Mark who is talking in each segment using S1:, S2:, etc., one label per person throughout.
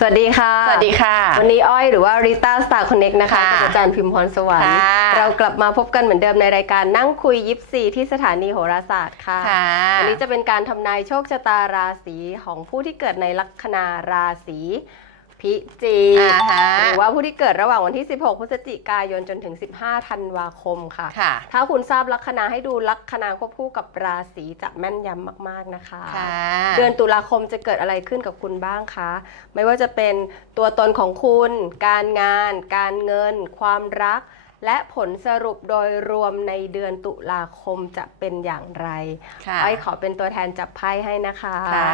S1: สวัสดีค่ะ
S2: สวัสดีค่ะ
S1: วันนี้อ้อยหรือว่าริต้าสตาร์คอนเน็กนะคะ
S2: ค่ะ
S1: กับอาจารย์พิมพรสวรรค์
S2: ค่ะ
S1: เรากลับมาพบกันเหมือนเดิมในรายการนั่งคุยยิปซีที่สถานีโหราศาสตร์ค่ะ
S2: ค่ะ
S1: วันนี้จะเป็นการทำนายโชคชะตาราศีของผู้ที่เกิดในลัคนาราศี พิจิก
S2: อ่าฮะ
S1: หรือว่าผู้ที่เกิดระหว่างวันที่ 16 พฤศจิกายนจนถึง 15 ธันวาคมค่ะ
S2: ค่ะ
S1: ถ้าคุณทราบลัคนาให้ดูลัคนาควบคู่กับราศีจะแม่นยำมาก ๆ นะคะ
S2: ค่ะ
S1: เดือนตุลาคมจะเกิดอะไรขึ้นกับคุณบ้างคะ ไม่ว่าจะเป็นตัวตนของคุณ การงาน การเงิน ความรัก และผลสรุปโดยรวมในเดือนตุลาคมจะเป็นอย่างไร
S2: ค่ะ
S1: อ้อยขอเป็นตัวแทนจับไพ่ให้นะคะ
S2: ค่ะ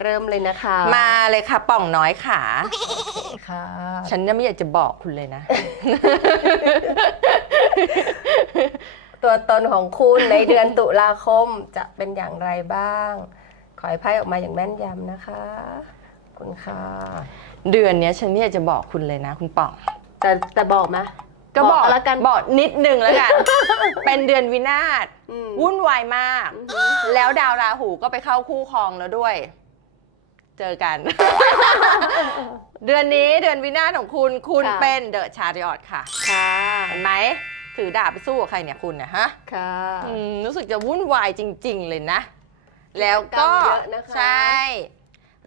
S1: เริ่มเลยนะคะ
S2: มาเลยค่ะป่องน้อยขา
S1: ค่ะ
S2: ฉันยังไม่อยากจะบอกคุณเลยนะ
S1: ตัวตนของคุณในเดือนตุลาคมจะเป็นอย่างไรบ้าง ขอให้ไพ่ออกมาอย่างแม่นยำนะคะขอบคุณค่ะ
S2: เดือนเนี้ยฉันไม่อยากจะบอกคุณเลยนะ คุณป่อง
S1: แต่แต่บอกมา
S2: ก็บอก
S1: แล้วกัน
S2: บอกนิดนึงแล้วกัน เป็นเดือนวินาศ
S1: อืม
S2: วุ่นวายมาก แล้วดาวราหูก็ไปเข้าคู่ครองแล้วด้วย เจอกัน เดือนนี้เดือนวินาศของคุณคุณ
S1: ค่ะ
S2: เป็นเดอะชาริออตค่ะ
S1: ค่ะ
S2: เห็นไหมถือดาบไปสู้กับใครเนี่ยคุณเนี่ยฮะ
S1: ค่ะ
S2: อืมรู้สึกจะวุ่นวายจริง ๆ เลยนะ แล้วก็
S1: กิจกรรมเยอะนะคะ
S2: ใช่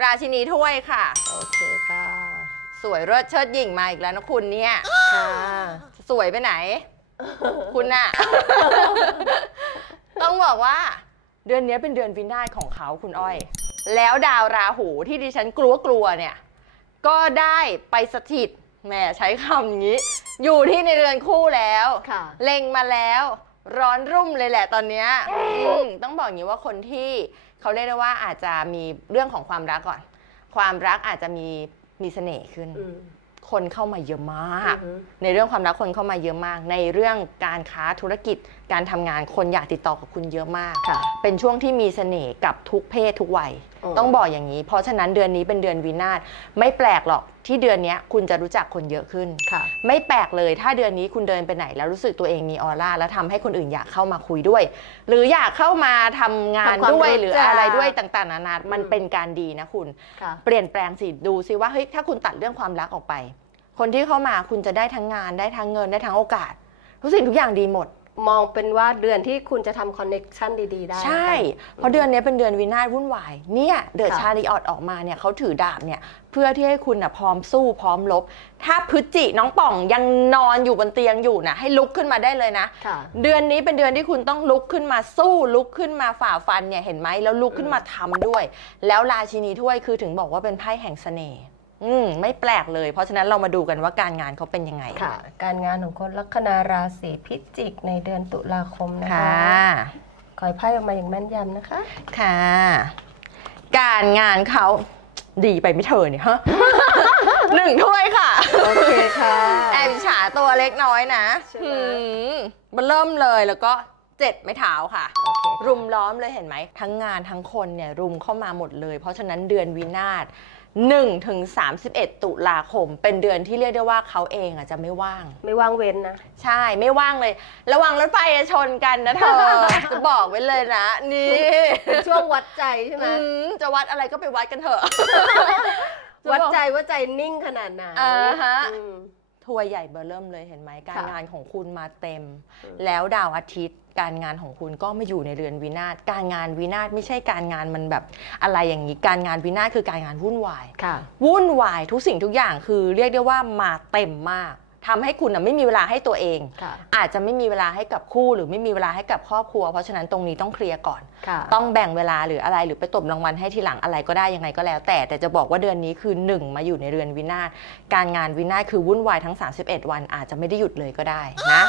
S2: ราชินีถ้วยค่ะ
S1: โอเคค่ะ
S2: สวยเลิศเชิดหยิ่งมาอีกแล้วนะคุณเนี่ย
S1: ค่ะ
S2: สวยไปไหน คุณน่ะ ต้องบอกว่า เดือนนี้เป็นเดือนวินาศของเขาคุณอ้อย แล้วดาวราหูที่ดิฉันกลัวกลัวๆเนี่ย ก็ได้ไปสถิตแหม่ใช้คำอย่างนี้ อยู่ที่ในเรือนคู่แล้ว
S1: ค่ะ
S2: เล็งมาแล้วร้อนรุ่มเลยแหละตอนเนี้ยอืมต้องบอกอย่างนี้ว่าคนที่เขาเรียกได้ว่าอาจจะมีเรื่องของความรักก่อน ความรักอาจจะมีมีเสน่ห์ขึ้น
S1: อืม
S2: คนเข้ามาเยอะมาก
S1: อือฮึ
S2: ในเรื่องความรักคนเข้ามาเยอะมาก ในเรื่องการค้าธุรกิจ การทำงานคนอยากติดต่อกับคุณเยอะมาก
S1: ค่ะ
S2: เป็นช่วงที่มีเสน่ห์กับทุกเพศทุกวัย
S1: อืม
S2: ต้องบอกอย่างนี้ เพราะฉะนั้นเดือนนี้เป็นเดือนวินาศไม่แปลกหรอกที่เดือนเนี้ยคุณจะรู้จักคนเยอะขึ้น
S1: ค่ะ
S2: ไม่แปลกเลยถ้าเดือนนี้คุณเดินไปไหน แล้วรู้สึกตัวเองมีออร่าแล้วทำให้คนอื่นอยากเข้ามาคุยด้วย หรืออยากเข้ามาทำงาน
S1: ทำความ
S2: ด้วย
S1: รู้
S2: หรือ
S1: จัก
S2: อะไรด้วยต่างๆนานา มัน
S1: อืม
S2: เป็นการดีนะคุณ
S1: ค่ะ
S2: เปลี่ยนแปลงสิดูสิว่าเฮ้ยถ้าคุณตัดเรื่องความรักออกไป คนที่เข้ามาคุณจะได้ทั้งงานได้ทั้งเงินได้ทั้งโอกาสทุกสิ่งทุกอย่างดีหมด
S1: มองเป็นว่าเดือนที่คุณจะทำคอนเน็ชันดีๆ ได้
S2: ใช่ เพราะเดือนนี้เป็นเดือนวินาศวุ่นวาย เนี่ยเดอะ
S1: ค่ะ
S2: ชาลีออดออกมาเนี่ยเขาถือดาบเนี่ยเพื่อที่ให้คุณน่ะพร้อมสู้พร้อมลบ ถ้าพฤศจิน้องป่องยังนอนอยู่บนเตียงอยู่นะให้ลุกขึ้นมาได้เลยนะ
S1: ค่ะ
S2: เดือนนี้เป็นเดือนที่คุณต้องลุกขึ้นมาสู้ลุกขึ้นมาฝ่าฟันเนี่ยเห็นไหมแล้วลุกขึ้นมาทำด้วย แล้วราชินีถ้วยคือถึงบอกว่าเป็นไพ่แห่งเสน่ห์ อืมไม่แปลกเลย เพราะฉะนั้นเรามาดูกันว่าการงานเขาเป็นยังไง
S1: ค่ะ การงานของคนลัคนาราศีพิจิกในเดือนตุลาคมนะคะ
S2: ค่ะ
S1: ขอให้ไพ่ออกมาอย่างแม่นยำนะคะ
S2: ค่ะ การงานเขาดีไปไม่เธอเนี่ยฮะ หนึ่งถ้วยค่ะ
S1: โอเคค่ะ
S2: แอบอิจฉาตัวเล็กน้อยนะ
S1: ใช่ไหม
S2: หืมมันเริ่มเลยแล้วก็เจ็ดไม้เท้าค่ะ
S1: โอเค
S2: รุมล้อมเลยเห็นไหม ทั้งงานทั้งคนเนี่ยรุมเข้ามาหมดเลย เพราะฉะนั้นเดือนวินาศ 1ถึง31 ตุลาคม เป็นเดือนที่เรียกได้ว่าเขาเองอะจะไม่ว่าง
S1: ไม่ว่างเว้นนะ
S2: ใช่ไม่ว่างเลย ระวังรถไฟจะชนกันนะเธอ จะบอกไว้เลยนะ นี่
S1: เป็นช่วงวัดใจใช่ไหม
S2: อืมจะวัดอะไรก็ไปวัดกันเถอะ
S1: วัดใจว่าใจนิ่งขนาดไหน
S2: อ่าฮะ
S1: อืม
S2: ทัวร์ใหญ่เบอร์เริ่มเลยเห็นไหมการ
S1: ค่ะ
S2: งานของคุณมาเต็ม
S1: อืม
S2: แล้วดาวอาทิตย์ การงานของคุณก็มาอยู่ในเรือนวินาศการงานวินาศไม่ใช่การงานมันแบบอะไรอย่างนี้การงานวินาศคือการงานวุ่นวาย
S1: ค่ะ
S2: วุ่นวายทุกสิ่งทุกอย่างคือเรียกได้ว่ามาเต็มมาก ทำให้คุณน่ะไม่มีเวลาให้ตัวเอง
S1: ค่ะ
S2: อาจจะไม่มีเวลาให้กับคู่หรือไม่มีเวลาให้กับครอบครัว เพราะฉะนั้นตรงนี้ต้องเคลียร์ก่อน
S1: ค่ะ
S2: ต้องแบ่งเวลาหรืออะไรหรือไปตบรางวัลให้ทีหลังอะไรก็ได้ยังไงก็แล้ว แต่แต่จะบอกว่าเดือนนี้คือ 1 มาอยู่ในเรือนวินาศการงานวินาศคือวุ่นวายทั้ง 31 วันอาจจะไม่ได้หยุดเลยก็ได้นะ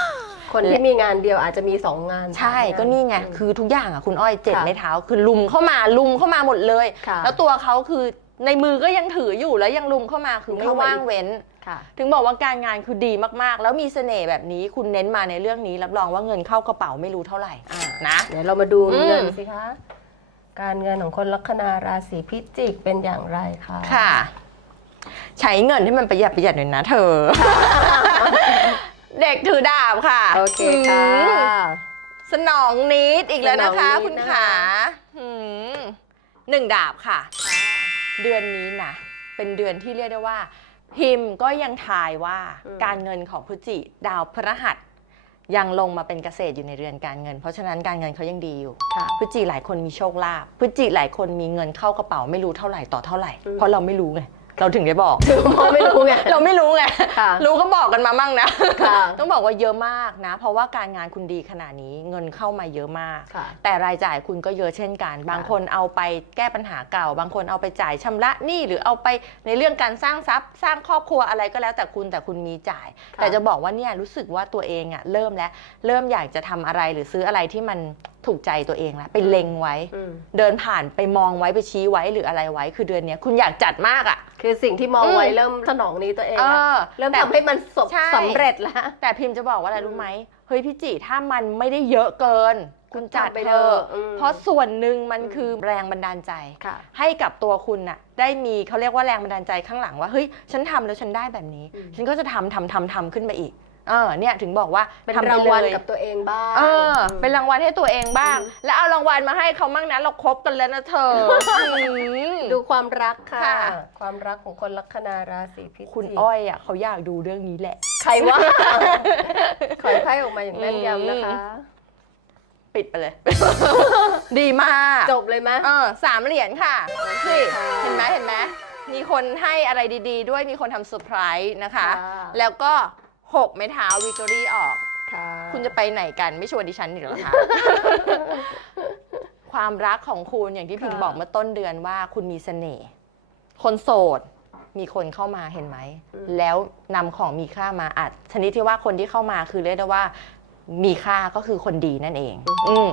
S1: คนที่มีงานเดียวอาจจะมีสองงาน
S2: ใช่
S1: สามงา
S2: ก็นี่ไง
S1: ม
S2: คือทุกอย่างอะคุณอ้อยเจ็ด
S1: ค่ะ
S2: ไม้เท้า คือลุมเข้ามาลุมเข้ามาหมดเลย
S1: ค่ะ
S2: แล้วตัวเขาคือในมือก็ยังถืออยู่แล้วยังลุมเข้ามาคือไม่
S1: เข้ามาอีก
S2: ว่างเว้น
S1: ค่ะ
S2: ถึงบอกว่าการงานคือดีมากๆ แล้วมีเสน่ห์แบบนี้คุณเน้นมาในเรื่องนี้ รับรองว่าเงินเข้ากระเป๋าไม่รู้เท่าไหร่
S1: อ่า
S2: นะ
S1: เดี๋ยวเรามาดู
S2: อืม
S1: เงินสิคะ การเงินของคนลัคนาราศีพิจิกเป็นอย่างไรคะ
S2: ค่ะ ใช้เงินที่มันประหยัดประหยัดหน่อยนะเธอ เด็กถือดาบค่ะ
S1: โอเคค่ะ
S2: อืมสนองนิดอีกแล้วนะคะ
S1: สนองนิด
S2: คุณ
S1: นะคะ
S2: ขาอืมหนึ่งดาบค่ะ เดือนนี้นะเป็นเดือนที่เรียกได้ว่า พิมพ์ก็ยังทายว่า
S1: อืม
S2: การเงินของพฤศจิ ดาวพฤหัส ยังลงมาเป็นเกษตรอยู่ในเรือนการเงิน เพราะฉะนั้นการเงินเขายังดีอยู่
S1: ค่ะ
S2: พฤศจิหลายคนมีโชคลาภพฤศจิหลายคนมีเงินเข้ากระเป๋าไม่รู้เท่าไหร่ต่อเท่าไหร่
S1: อืม
S2: เพราะเราไม่รู้ไง เราถึงได้บอก
S1: คือมองไม่รู้ไง
S2: เราไม่รู้ไง
S1: ค่ะ
S2: รู้ก็บอกกันมามั่งนะ
S1: ค่ะ
S2: ต้องบอกว่าเยอะมากนะ เพราะว่าการงานคุณดีขนาดนี้เงินเข้ามาเยอะมาก
S1: ค่ะ
S2: แต่รายจ่ายคุณก็เยอะเช่นกัน บางคนเอาไปแก้ปัญหาเก่า บางคนเอาไปจ่ายชำระหนี้หรือเอาไปในเรื่องการสร้างทรัพย์ สร้างครอบครัวอะไรก็แล้วแต่คุณแต่คุณมีจ่าย
S1: ค่ะ
S2: แต่จะบอกว่าเนี่ยรู้สึกว่าตัวเองอะเริ่มแล้วเริ่มอยากจะทำอะไรหรือซื้ออะไรที่มัน ถูกใจตัวเองแล้วไปเล็งไว้
S1: อืม
S2: เดินผ่านไปมองไว้ไปชี้ไว้หรืออะไรไว้ คือเดือนเนี้ยคุณอยากจัดมากอะ
S1: คือสิ่งที่มอง
S2: อืม
S1: ไว้เริ่มสนองนี้ตัวเอง
S2: เอ
S1: แล้ว
S2: อ
S1: เริ่ม
S2: แต่
S1: ทำให้มันสบ
S2: ใช่
S1: สำเร็จแล้ว
S2: แต่พิมพ์จะบอกว่าอะไร
S1: อืม
S2: รู้ไหมเฮ้ยพี่จิถ้ามันไม่ได้เยอะเกิน คุณจัด
S1: ทำไป
S2: เถ
S1: เถ
S2: อะ
S1: อะอืม
S2: เพราะส่วนหนึ่งมัน
S1: อืม
S2: คือแรงบันดาลใจ
S1: ค่ะ
S2: ให้กับตัวคุณน่ะได้มีเขาเรียกว่าแรงบันดาลใจข้างหลังว่าเฮ้ยฉันทำแล้วฉันได้แบบนี้
S1: อืม
S2: ฉันก็จะทำทำทำทำขึ้นไปอีก เออเนี่ยถึงบอกว่า
S1: เป็น
S2: ทำไป
S1: รางวัล
S2: เลย
S1: กับตัวเองบ้าง
S2: เออ เป็นรางวัลให้ตัวเองบ้าง
S1: อืม
S2: แล้วเอารางวัลมาให้เขามั่งนะเราครบกันแล้วนะเธออืม
S1: ดูความรักค่ะ
S2: ค่ะ
S1: ความรักของคนลัคนาราศีพิจิก
S2: คุณอ้อยอะเขาอยากดูเรื่องนี้แหละ
S1: ใครว่า ขอให้ไพ่ออกมาอย่างแม่นยำนะคะ
S2: ปิดไปเลย ดีมาก
S1: จบเลยไหม
S2: เออสามเหรียญค่ะสิ
S1: ค่ะ
S2: เห็นไหมเห็นไหมมีคนให้อะไรดี ๆ ด้วยมีคนทำเซอร์ไพรส์นะคะ
S1: ค่ะ
S2: แล้วก็ หกไม้เท้าวิกตอรี่ออก
S1: ค่ะ
S2: คุณจะไปไหนกันไม่ชวนดิฉันอีกเหรอคะ ความรักของคุณอย่างที่พิมพ์บอกเมื่อต้นเดือนว่าคุณมีเสน่ห์ คนโสด มีคนเข้ามาเห็นไหม แล้วนำของมีค่ามาอาจชนิดที่ว่าคนที่เข้ามาคือเรียกได้ว่ามีค่าก็คือคนดีนั่นเอง อืม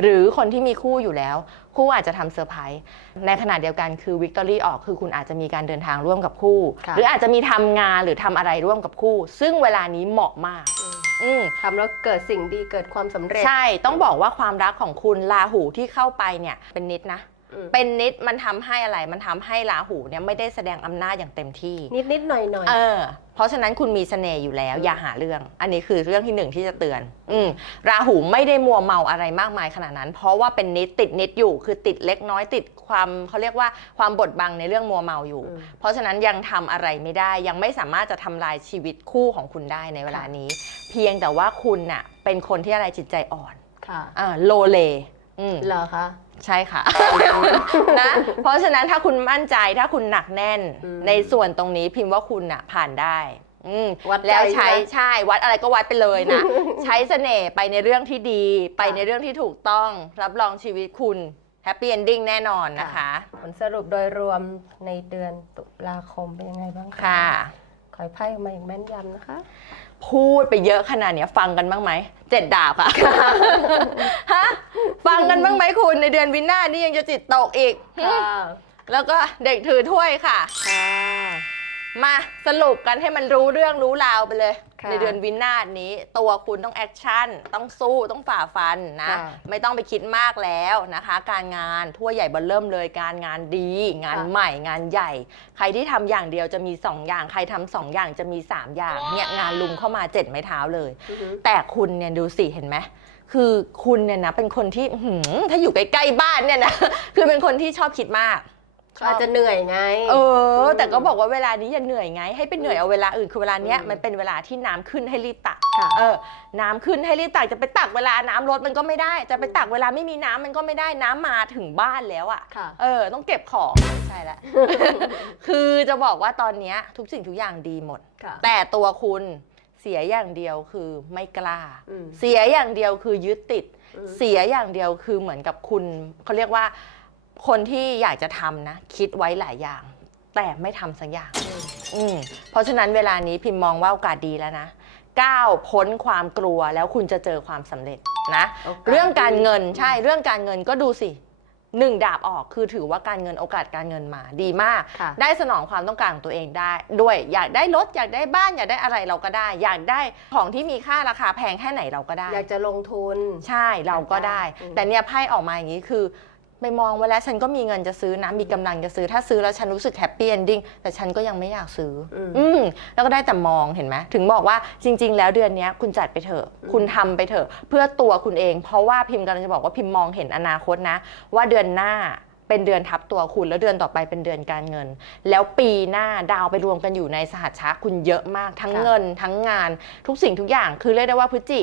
S2: หรือคนที่มีคู่อยู่แล้ว คู่อาจจะทำเซอร์ไพรส์ในขณะเดียวกันคือวิกตอรี่ออกคือคุณอาจจะมีการเดินทางร่วมกับคู่
S1: ค่ะ
S2: หรืออาจจะมีทำงานหรือทำอะไรร่วมกับคู่ ซึ่งเวลานี้เหมาะมาก
S1: อืม
S2: อืม
S1: ทำแล้วเกิดสิ่งดีเกิดความสำเร็จ
S2: ใช่ ต้องบอกว่าความรักของคุณราหูที่เข้าไปเนี่ยเป็นนิดนะ
S1: อืม
S2: เป็นนิดมันทำให้อะไรมันทำให้ราหูเนี่ยไม่ได้แสดงอำนาจอย่างเต็มที่
S1: นิดนิดๆหน่อยหน่อย
S2: เออเพราะฉะนั้นคุณมีเสน่ห์อยู่แล้ว
S1: อืม
S2: อย่าหาเรื่อง อันนี้คือเรื่องที่หนึ่งที่จะเตือน อืมราหูไม่ได้มัวเมาอะไรมากมายขนาดนั้น เพราะว่าเป็นนิดติดนิดอยู่ คือติดเล็กน้อยติดความเขาเรียกว่าความบดบังในเรื่องมัวเมาอยู่ เพราะฉะนั้นยังทำอะไรไม่ได้ ยังไม่สามารถจะทำลายชีวิตคู่ของคุณได้ในเวลานี้ เพียงแต่ว่าคุณน่ะเป็นคนที่อะไรจิตใจอ่อน
S1: ค่ะ
S2: อ่าโลเลอืม
S1: เหรอคะ
S2: ใช่ค่ะ นะ เพราะฉะนั้นถ้าคุณมั่นใจถ้าคุณหนักแน่น
S1: อืม
S2: ในส่วนตรงนี้พิมพ์ว่าคุณน่ะผ่านได้ อืม
S1: วัดจ
S2: แล้วใช้
S1: ใช่ไหม
S2: ใช่วัดอะไรก็วัดไปเลยนะ ใช้เสน่ห์ไปในเรื่องที่ดี ไปในเรื่องที่ถูกต้อง รับรองชีวิตคุณแฮปปี้เอนดิ้งแน่นอนนะคะ
S1: ผลสรุปโดยรวมในเดือนตุลาคมเป็นยังไงบ้างคะ
S2: ค่ะ
S1: ขอให้ไพ่ออกมาอย่างแม่นยำนะคะ
S2: พูดไปเยอะขนาดเนี้ยฟังกันบ้างไหมเจ็ดดาบอะ ฮะฟังกันบ้างไหมคุณในเดือนวินาศนี่ยังจะจิตตกอีก
S1: ค่ะ
S2: แล้วก็เด็กถือถ้วยค่ะ
S1: ค่ะ
S2: มาสรุปกันให้มันรู้เรื่องรู้ราวไปเลย
S1: ค่ะ
S2: ในเดือนวินาศนี้ ตัวคุณต้องแอคชั่น ต้องสู้ต้องฝ่าฟันนะ
S1: ค่ะ
S2: ไม่ต้องไปคิดมากแล้วนะคะ การงานทั่วใหญ่เบอเริ่มเลยการงานดี งาน
S1: ค่ะ
S2: ใหม่งานใหญ่ ใครที่ทำอย่างเดียวจะมี 2 อย่าง ใครทำสองอย่างจะมี 3 อย่างเนี่ยงานลุมเข้ามาเจ็ดไม้เท้าเลย
S1: อือหือ
S2: แต่คุณเนี่ยดูสิเห็นไหม คือคุณเนี่ยนะเป็นคนที่อื้อหือถ้าอยู่ใกล้ๆบ้านเนี่ยนะ คือเป็นคนที่ชอบคิดมาก
S1: อาจจะเหนื่อยไง
S2: เออ
S1: ม
S2: แต่ก็บอกว่าเวลานี้อย่าเหนื่อยไง ให้ไปเหนื่อยเอาเวลาอื่นคือเวลาเนี้ย
S1: อืม
S2: มันเป็นเวลาที่น้ำขึ้นให้รีบตัก
S1: ค่ะ
S2: เออ น้ำขึ้นให้รีบตักจะไปตักเวลาน้ำลดมันก็ไม่ได้ จะไปตักเวลาไม่มีน้ำมันก็ไม่ได้น้ำมาถึงบ้านแล้วอะ
S1: ค่ะ
S2: เออ ต้องเก็บของไม่ใช่ละคือจะบอกว่าตอนเนี้ยทุกสิ่งทุกอย่างดีหมด
S1: ค่ะ
S2: แต่ตัวคุณเสียอย่างเดียวคือไม่กล้า
S1: อืม
S2: เสียอย่างเดียวคือยึดติด
S1: อืม
S2: เสียอย่างเดียวคือเหมือนกับคุณเขาเรียกว่า คนที่อยากจะทำนะ คิดไว้หลายอย่าง แต่ไม่ทำสักอย่างอืมเพราะฉะนั้นเวลานี้พิมพ์มองว่าโอกาสดีแล้วนะก้าวพ้นความกลัวแล้วคุณจะเจอความสำเร็จนะ
S1: โอกาส
S2: เรื่องการเงินใช่เรื่องการเงินก็ดูสิหนึ่งดาบออกคือถือว่าการเงินโอกาสการเงินมาดีมาก
S1: ค่ะ
S2: ได้สนองความต้องการของตัวเองได้ ด้วยอยากได้รถอยากได้บ้านอยากได้อะไรเราก็ได้ อยากได้ของที่มีค่าราคาแพงแค่ไหนเราก็ได้
S1: อยากจะลงทุน
S2: ใช่เราก็ได้
S1: อืม
S2: แต่เนี่ยไพ่ออกมาอย่างนี้คือ ไปมองไว้แล้วฉันก็มีเงินจะซื้อนะมีกำลังจะซื้อ ถ้าซื้อแล้วฉันรู้สึกแฮปปี้เอนดิ้งแต่ฉันก็ยังไม่อยากซื้ออ
S1: ม
S2: อืมแล้วก็ได้แต่มองเห็นไหมถึงบอกว่าจริง ๆ แล้วเดือนเนี้ยคุณจัดไปเถอะ
S1: อืม
S2: คุณทำไปเถอะ เพื่อตัวคุณเอง เพราะว่าพิมพ์กำลังจะบอกว่าพิมพ์มองเห็นอนาคตนะ ว่าเดือนหน้าเป็นเดือนทับตัวคุณแล้วเดือนต่อไปเป็นเดือนการเงิน แล้วปีหน้าดาวไปรวมกันอยู่ในสหัชชะคุณเยอะมากทั้ง
S1: ค่ะ
S2: เงิน ทั้งงาน ทุกสิ่งทุกอย่างคือเรียกได้ว่าพฤศจิ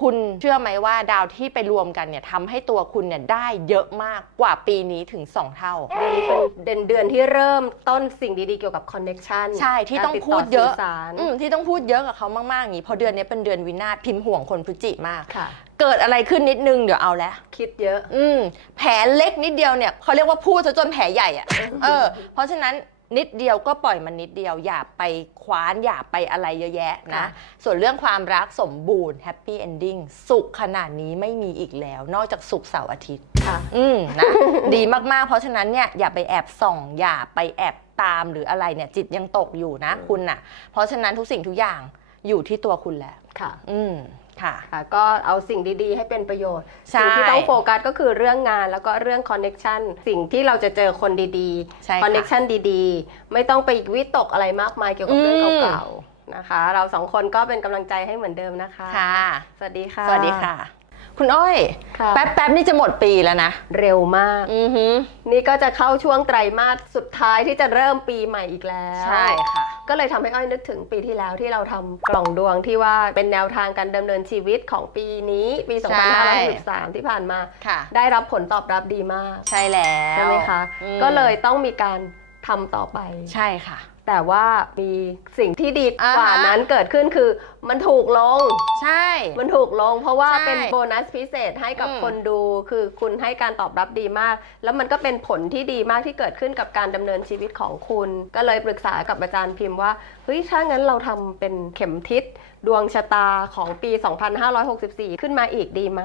S2: คุณเชื่อไหมว่าดาวที่ไปรวมกันเนี่ยทำให้ตัวคุณเนี่ยได้เยอะมากกว่าปีนี้ถึง 2 เท่า
S1: เดือนนี้เป็นเดือนเดือนที่เริ่มต้นสิ่งดีๆเกี่ยวกับคอนเน็ชัน
S2: ใช่ที่ต้องพูดเยอะ
S1: สาร
S2: อืมที่ต้องพูดเยอะกับเขามากๆอย่างนี้เพราะเดือนนี้เป็นเดือนวินาศพิมพ์ห่วงคนพฤศจิมาก
S1: ค่ะ
S2: เกิดอะไรขึ้นนิดนึงเดี๋ยวเอาแล้ว
S1: คิดเยอะ
S2: อืมแผลเล็กนิดเดียวเนี่ยเขาเรียกว่าพูดซะจนแผลใหญ่อะเออ เพราะฉะนั้น นิดเดียวก็ปล่อยมันนิดเดียว อย่าไปคว้านอย่าไปอะไรเยอะแยะนะ
S1: ค่ะ
S2: ส่วนเรื่องความรักสมบูรณ์แฮปปี้เอนดิ้งสุขขนาดนี้ไม่มีอีกแล้ว นอกจากสุขเสาร์อาทิตย์
S1: ค่ะ
S2: อืมนะ ดีมากๆ เพราะฉะนั้นเนี่ยอย่าไปแอบส่อง อย่าไปแอบตามหรืออะไรเนี่ย จิตยังตกอยู่นะ
S1: อืม
S2: คุณน่ะ เพราะฉะนั้นทุกสิ่งทุกอย่างอยู่ที่ตัวคุณแล้ว
S1: ค่ะ
S2: อืม ค่ะ
S1: ค่ะก็เอาสิ่งดีๆ ให้เป็นประโยชน์
S2: ใช่
S1: สิ่งที่ต้องโฟกัสก็คือเรื่องงานแล้วก็เรื่องคอนเน็ชันสิ่งที่เราจะเจอคนดี
S2: ใช่
S1: ๆ
S2: ค่ะ
S1: คอนเน็ชันดีๆ ไม่ต้องไปวิตกอะไรมากมายเกี่ยวกับเรื่อง
S2: อืม
S1: เก่าๆนะคะ เราสองคนก็เป็นกำลังใจให้เหมือนเดิมนะคะ
S2: ค่ะ
S1: สวัสดีค่ะ
S2: สวัสดีค่ะ คุณอ้อย
S1: ค่ะ
S2: แป๊บแป๊บๆนี่จะหมดปีแล้วนะ
S1: เร็วมาก
S2: อือหือ
S1: นี่ก็จะเข้าช่วงไตรมาสสุดท้ายที่จะเริ่มปีใหม่อีกแล้ว
S2: ใช่ค่ะ
S1: ก็เลยทำให้อ้อยนึกถึงปีที่แล้วที่เราทำกล่องดวงที่ว่าเป็นแนวทางการดำเนินชีวิตของปีนี้ปี
S2: ใช่
S1: 2563ที่ผ่านมา
S2: ค่ะ
S1: ได้รับผลตอบรับดีมาก
S2: ใช่แล้ว
S1: ใช่ไหมคะ
S2: อืม
S1: ก็เลยต้องมีการทำต่อไป
S2: ใช่ค่ะ
S1: แต่ว่ามีสิ่งที่ดีกว่า
S2: อ่าฮะ
S1: นั้นเกิดขึ้นคือ มันถูกลง
S2: ใช่
S1: มันถูกลงเพราะว่า
S2: ใช่
S1: เป็นโบนัสพิเศษให้กับ
S2: อืม
S1: คนดูคือคุณให้การตอบรับดีมาก แล้วมันก็เป็นผลที่ดีมากที่เกิดขึ้นกับการดำเนินชีวิตของคุณ ก็เลยปรึกษากับอาจารย์พิมพ์ว่าเฮ้ยถ้างั้นเราทำเป็นเข็มทิศ ดวงชะตาของปี 2564 ขึ้นมาอีกดีไหม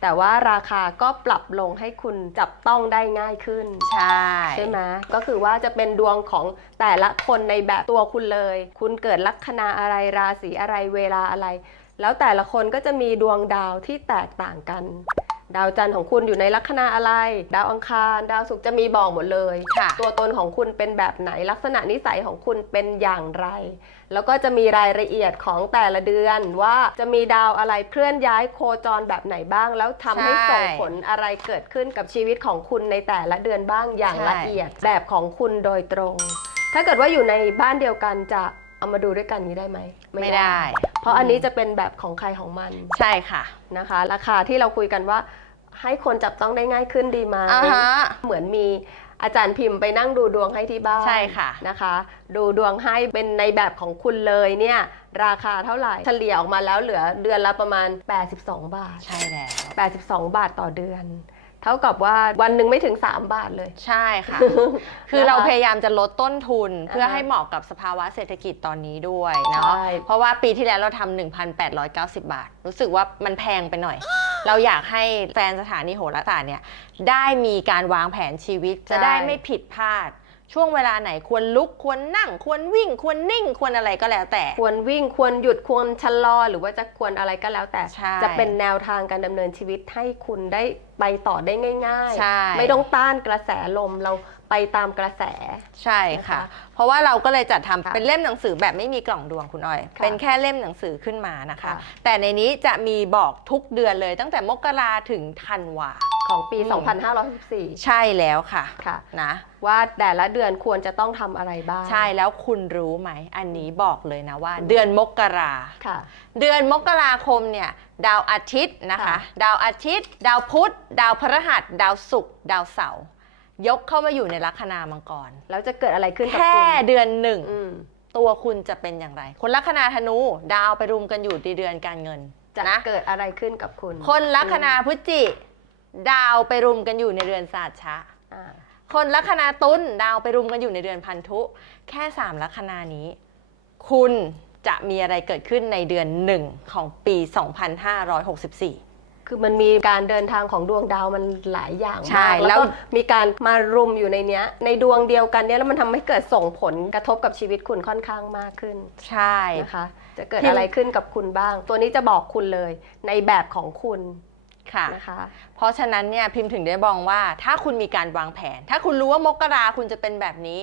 S1: แต่ว่าราคาก็ปรับลงให้คุณจับต้องได้ง่ายขึ้น
S2: ใช่
S1: ใช่ไหมก็คือว่าจะเป็นดวงของแต่ละคนในแบบตัวคุณเลย คุณเกิดลัคนาอะไรราศีอะไรเวลาอะไร แล้วแต่ละคนก็จะมีดวงดาวที่แตกต่างกัน ดาวจันทร์ของคุณอยู่ในลัคนาอะไร ดาวอังคาร ดาวศุกร์จะมีบอกหมดเลย
S2: ค่ะ
S1: ตัวตนของคุณเป็นแบบไหน ลักษณะนิสัยของคุณเป็นอย่างไร แล้วก็จะมีรายละเอียดของแต่ละเดือนว่าจะมีดาวอะไรเคลื่อนย้ายโคจรแบบไหนบ้าง แล้วทำให้
S2: ใช่
S1: ส่งผลอะไรเกิดขึ้นกับชีวิตของคุณในแต่ละเดือนบ้างอย่าง
S2: ใช่
S1: ละเอียดแบบของคุณโดยตรง ถ้าเกิดว่าอยู่ในบ้านเดียวกันจะเอามาดูด้วยกันนี้ได้ไหม
S2: ไม่ได้
S1: เพราะอันนี้จะเป็นแบบของใครของมัน
S2: ใช่ค่ะ
S1: นะคะ ราคาที่เราคุยกันว่าให้คนจับต้องได้ง่ายขึ้นดีไหม
S2: อ่าฮะ
S1: เหมือนมีอาจารย์พิมพ์ไปนั่งดูดวงให้ที่บ้าน
S2: ใช่ค่ะ
S1: นะคะ ดูดวงให้เป็นในแบบของคุณเลยเนี่ยราคาเท่าไหร่เฉลี่ยออกมาแล้วเหลือเดือนละประมาณ 82 บาท
S2: ใช่แล้ว
S1: 82 บาทต่อเดือน เท่ากับว่าวันหนึ่งไม่ถึง 3 บาทเลย
S2: ใช่ค่ะ คือ
S1: นะคะ
S2: เราพยายามจะลดต้นทุนเพื่อ
S1: อ่าฮะ
S2: ให้เหมาะกับสภาวะเศรษฐกิจตอนนี้ด้วยเนาะ
S1: ใช่
S2: เพราะว่าปีที่แล้วเราทำ1,890 บาท รู้สึกว่ามันแพงไปหน่อย เราอยากให้แฟนสถานีโหราศาสตร์เนี่ยได้มีการวางแผนชีวิตจะได้ไม่ผิดพลาด ช่วงเวลาไหนควรลุกควรนั่ง ควรวิ่ง ควรนิ่ง ควรอะไรก็แล้วแต่
S1: ควรวิ่งควรหยุดควรชะลอหรือว่าจะควรอะไรก็แล้วแต่
S2: ใช่
S1: จะเป็นแนวทางการดำเนินชีวิตให้คุณได้ไปต่อได้ง่าย
S2: ใช่
S1: ไม่ต้องต้านกระแสลมเราไปตามกระแส
S2: ใช่ค่ะ
S1: นะคะ
S2: เพราะว่าเราก็เลยจัดทำ
S1: ค่ะ
S2: เป็นเล่มหนังสือแบบไม่มีกล่องดวงคุณอ้อย
S1: ค่ะ
S2: เป็นแค่เล่มหนังสือขึ้นมานะคะ
S1: ค่ะ
S2: แต่ในนี้จะมีบอกทุกเดือนเลยตั้งแต่มกราถึงธันวา
S1: ของปี
S2: อืม
S1: 2564
S2: ใช่แล้วค่ะ
S1: ค่ะ
S2: นะ
S1: ว่าแต่ละเดือนควรจะต้องทำอะไรบ้าง
S2: ใช่แล้วคุณรู้ไหม อันนี้บอกเลยนะว่า เดือนมกรา
S1: ค่ะ
S2: เดือนมกราคมเนี่ยดาวอาทิตย์นะคะ
S1: ค่ะ
S2: ดาวอาทิตย์ ดาวพุธ ดาวพฤหัส ดาวศุกร์ดาวเสาร์ยกเข้ามาอยู่ในลัคนามังกร
S1: แล้วจะเกิดอะไรขึ้นกับ
S2: แค่
S1: คุณ
S2: เดือนหนึ่ง
S1: อืม
S2: ตัวคุณจะเป็นอย่างไร คนลัคนาธนูดาวไปรุมกันอยู่ในเดือนการเงิน
S1: จะ
S2: นะ
S1: เกิดอะไรขึ้นกับคุณ
S2: คนลัคนาพฤศจิ ดาวไปรุมกันอยู่ในเรือนศาสตร์ชะ
S1: อ่า
S2: คนลัคนาตุลดาวไปรุมกันอยู่ในเดือนพันธุ แค่สามลัคนานี้ คุณจะมีอะไรเกิดขึ้นในเดือนหนึ่งของปี 2564
S1: คือมันมีการเดินทางของดวงดาวมันหลายอย่าง
S2: ใช่
S1: มาก
S2: แล้
S1: แล้ว วก็มีการมารุมอยู่ในเนี้ย ในดวงเดียวกันเนี้ยแล้วมันทำให้เกิดส่งผลกระทบกับชีวิตคุณค่อนข้างมากขึ้น
S2: ใช่
S1: นะคะจะเกิด
S2: พิมพ์
S1: อะไรขึ้นกับคุณบ้าง ตัวนี้จะบอกคุณเลยในแบบของคุณ
S2: ค่ะ
S1: นะคะ
S2: เพราะฉะนั้นเนี่ยพิมพ์ถึงได้บอกว่า ถ้าคุณมีการวางแผน ถ้าคุณรู้ว่ามกราคุณจะเป็นแบบนี้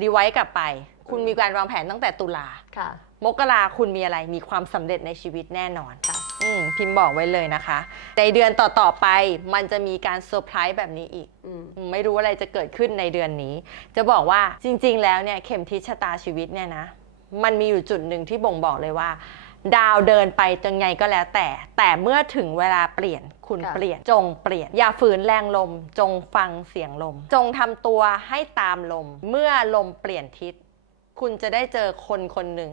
S2: รีไว้กลับไป คุณมีการวางแผนตั้งแต่ตุลา
S1: ค่ะ
S2: มกราคุณมีอะไรมีความสำเร็จในชีวิตแน่นอน
S1: ค่ะ
S2: อืมพิมพ์บอกไว้เลยนะคะ ในเดือนต่อๆไปมันจะมีการเซอร์ไพรส์แบบนี้อีก
S1: อืม
S2: อืมไม่รู้อะไรจะเกิดขึ้นในเดือนนี้ จะบอกว่าจริง ๆ แล้วเนี่ยเข็มทิศชะตาชีวิตเนี่ยนะ มันมีอยู่จุดหนึ่งที่บ่งบอกเลยว่า ดาวเดินไปจังไงก็แล้วแต่ แต่เมื่อถึงเวลาเปลี่ยน คุณ
S1: ค่ะ
S2: เปลี่ยน จงเปลี่ยน อย่าฝืนแรงลม จงฟังเสียงลม จงทำตัวให้ตามลม เมื่อลมเปลี่ยนทิศ คุณจะได้เจอคนคนหนึ่ง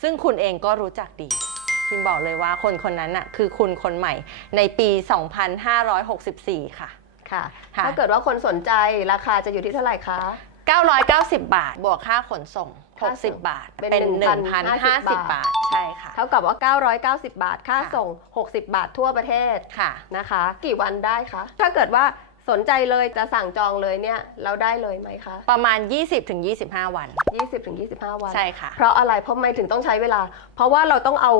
S2: ซึ่งคุณเองก็รู้จักดี พิมบอกเลยว่าคนคนนั้นน่ะคือคุณคนใหม่ในปี 2564 ค่ะ
S1: ค่ะ
S2: ค่ะ
S1: ถ้าเกิดว่าคนสนใจราคาจะอยู่ที่เท่าไหร่คะ
S2: 990 บาท บวกค่าขนส่ง
S1: ค่าส่ง
S2: 60 บาท
S1: เป็น
S2: เป็น
S1: 1,050
S2: 1,050 บาท ใช่ค่ะ
S1: เท่ากับว่า 990 บาท ค่า
S2: ค่ะ
S1: ส่ง 60 บาททั่วประเทศ
S2: ค่ะ
S1: นะคะ กี่วันได้คะ ถ้าเกิดว่าสนใจเลยจะสั่งจองเลยเนี่ยเราได้เลยไหมคะ
S2: ประมาณ 20-25 วัน
S1: 20-25 วัน
S2: ใช่ค่ะ
S1: เพราะอะไรเพราะไม่ถึงต้องใช้เวลา เพราะว่าเราต้องเอา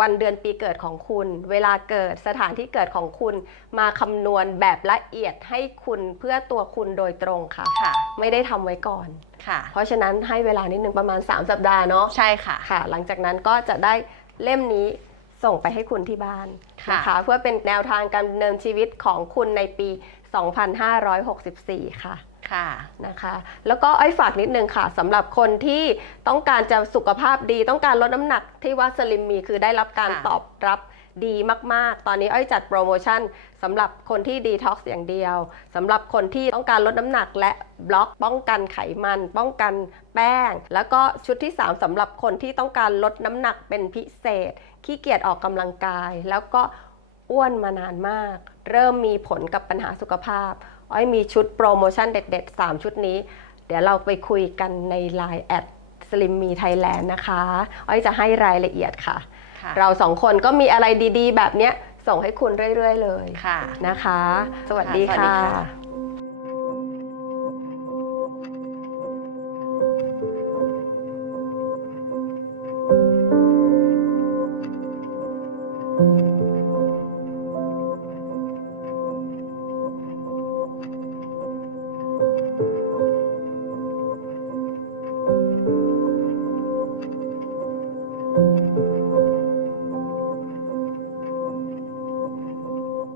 S1: วันเดือนปีเกิดของคุณ เวลาเกิดสถานที่เกิดของคุณ มาคำนวณแบบละเอียดให้คุณเพื่อตัวคุณโดยตรงค่ะ
S2: ค่ะ
S1: ไม่ได้ทำไว้ก่อน
S2: ค่ะ
S1: เพราะฉะนั้นให้เวลานิดนึงประมาณ 3 สัปดาห์เนาะ
S2: ใช่ค่ะ
S1: ค่ะ หลังจากนั้นก็จะได้เล่มนี้ส่งไปให้คุณที่บ้าน
S2: ค่ะ
S1: นะคะเพื่อเป็นแนวทางการดำเนินชีวิตของคุณในปี 2564 ค่ะ
S2: ค่ะ
S1: นะคะแล้วก็ไอ้ฝากนิดนึงค่ะสำหรับคนที่ต้องการจะสุขภาพดี ต้องการลดน้ำหนักที่ว่าสลิมมีคือได้รับการ
S2: ค่ะ
S1: ตอบรับ ดีมากๆ ตอนนี้อ้อยจัดโปรโมชั่นสำหรับคนที่ดีท็อกซ์อย่างเดียวสำหรับคนที่ต้องการลดน้ำหนักและบล็อกป้องกันไขมัน ป้องกันแป้ง แล้วก็ชุดที่ 3สำหรับคนที่ต้องการลดน้ำหนักเป็นพิเศษ ขี้เกียจออกกำลังกาย แล้วก็อ้วนมานานมาก เริ่มมีผลกับปัญหาสุขภาพ อ้อยมีชุดโปรโมชั่นเด็ด ๆ 3 ชุดนี้ เดี๋ยวเราไปคุยกันใน Line แอดสลิมมีไทยแลนด์นะคะ อ้อยจะให้รายละเอียดค่ะ
S2: ค่ะ
S1: เราสองคนก็มีอะไรดีๆ แบบเนี้ยส่งให้คุณเรื่อย ๆ เลย
S2: ค่ะ
S1: นะคะ สวัสดี
S2: ค่ะสวัสดี
S1: ค่ะ
S2: ค่ะ